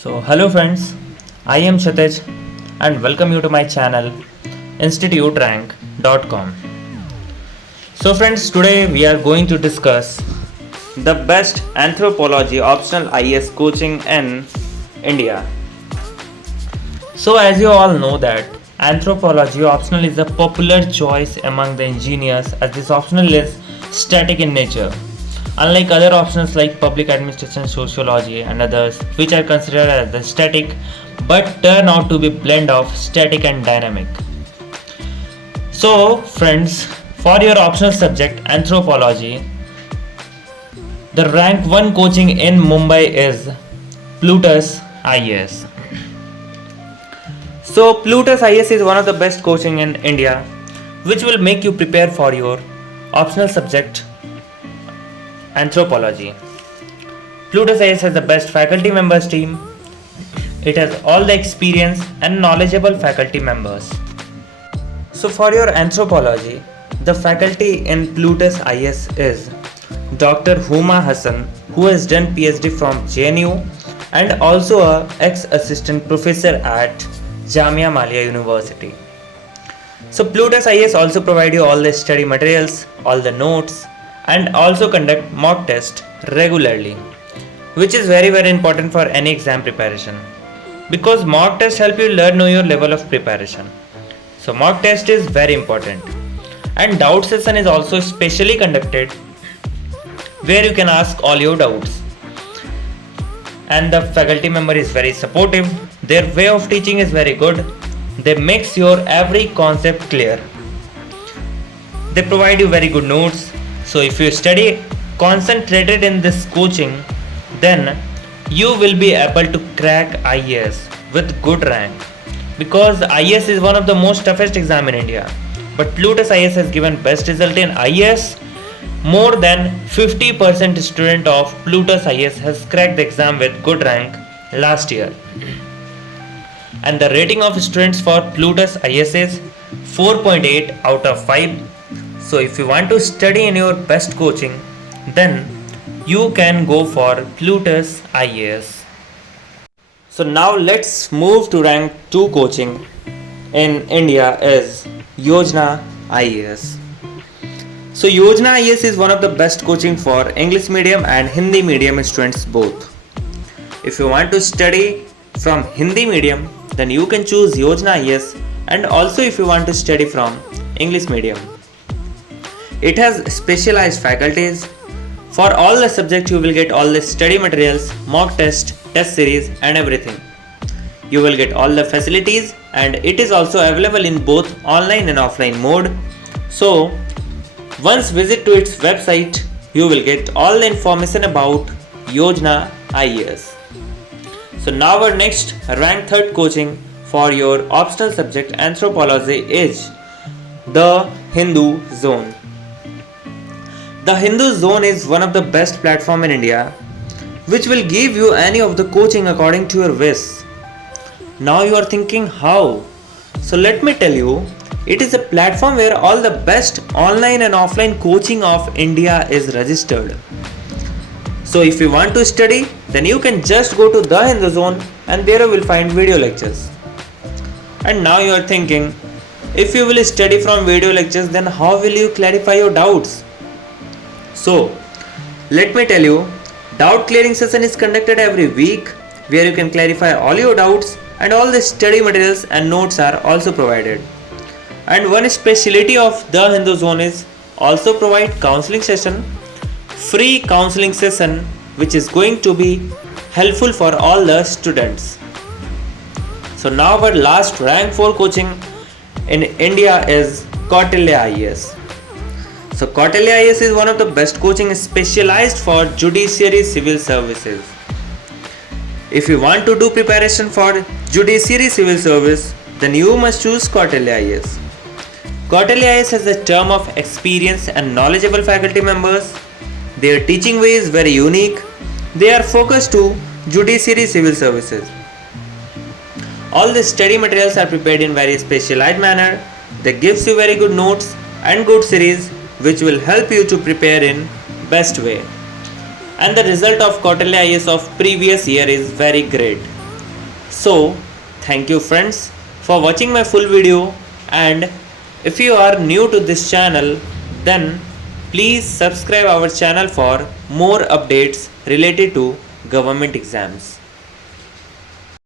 Hello friends, I am Shatej and welcome you to my channel instituterank.com. Friends, today we are going to discuss the best anthropology optional IS coaching in India. As you all know that anthropology optional is a popular choice among the engineers as this optional is static in nature. Unlike other options like public administration, sociology and others which are considered as the static but turn out to be blend of static and dynamic. Friends, for your optional subject anthropology, the rank 1 coaching in Mumbai is Plutus IAS. Plutus IAS is one of the best coaching in India which will make you prepare for your optional subject anthropology. Plutus IAS has the best faculty members team. It has all the experience and knowledgeable faculty members. For your anthropology, the faculty in Plutus IAS is Dr. Huma Hassan, who has done PhD from JNU and also a ex-assistant professor at Jamia Millia University. Plutus IAS also provide you all the study materials, all the notes, and also conduct mock test regularly, which is very important for any exam preparation because mock test help you know your level of preparation. Mock test is very important, and doubt session is also specially conducted where you can ask all your doubts, and the faculty member is very supportive. Their way of teaching is very good. They makes your every concept clear. They provide you very good notes. If you study concentrated in this coaching, then you will be able to crack IAS with good rank because IAS is one of the most toughest exam in India. But Plutus IAS has given best result in IAS. More than 50% student of Plutus IAS has cracked the exam with good rank last year. And the rating of students for Plutus IAS is 4.8 out of 5. If you want to study in your best coaching, then you can go for Plutus IAS. Now let's move to rank 2 coaching in India is Yojana IAS. Yojana IAS is one of the best coaching for English medium and Hindi medium students both. If you want to study from Hindi medium, then you can choose Yojana IAS, and also if you want to study from English medium. It has specialized faculties. For all the subjects you will get all the study materials, mock test, test series and everything. You will get all the facilities, and it is also available in both online and offline mode. Once visit to its website, you will get all the information about Yojana IAS. Now our next rank 3rd coaching for your optional subject anthropology is the Hindu Zone. The Hindu Zone is one of the best platform in India which will give you any of the coaching according to your wish. Now you are thinking how? Let me tell you, it is a platform where all the best online and offline coaching of India is registered. If you want to study, then you can just go to the Hindu Zone and there you will find video lectures. And now you are thinking, if you will study from video lectures, then how will you clarify your doubts? Let me tell you, doubt clearing session is conducted every week where you can clarify all your doubts, and all the study materials and notes are also provided. And one specialty of the Hindu Zone is also provide counseling session, free counseling session which is going to be helpful for all the students. Now our last rank 4 coaching in India is Kautilya IAS. Kautilya IAS is one of the best coaching specialized for judiciary civil services. If you want to do preparation for judiciary civil service, then you must choose Kautilya IAS. Kautilya IAS has a term of experience and knowledgeable faculty members. Their teaching way is very unique. They are focused to judiciary civil services. All the study materials are prepared in very specialized manner. They gives you very good notes and good series which will help you to prepare in best way. And the result of Kautilya IAS of previous year is very great. So, thank you friends for watching my full video, and if you are new to this channel, then please subscribe our channel for more updates related to government exams.